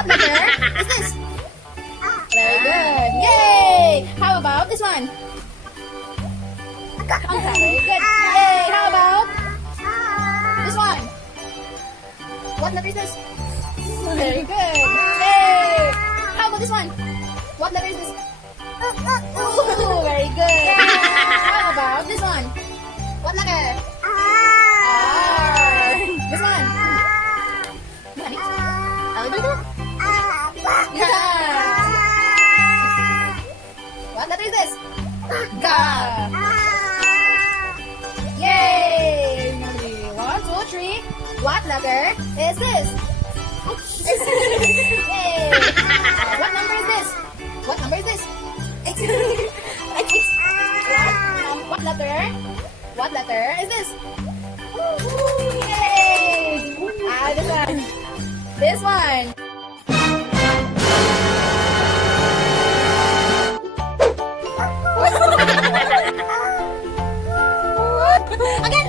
What letter is this? Very good. Yay! How about this one? Very good. Yay! How about this one? What letter is this? Very good. Yay! How about this one? What letter is this? Ooh, very good. How about this one? What letter? R. This one? Honey? Yeah. What letter is this? Ga. Yay! Ready? 1, 2, 3. What letter is this? Yay! What number is this? What number is this? What letter? What letter is this? Yay! This one. This one. Again.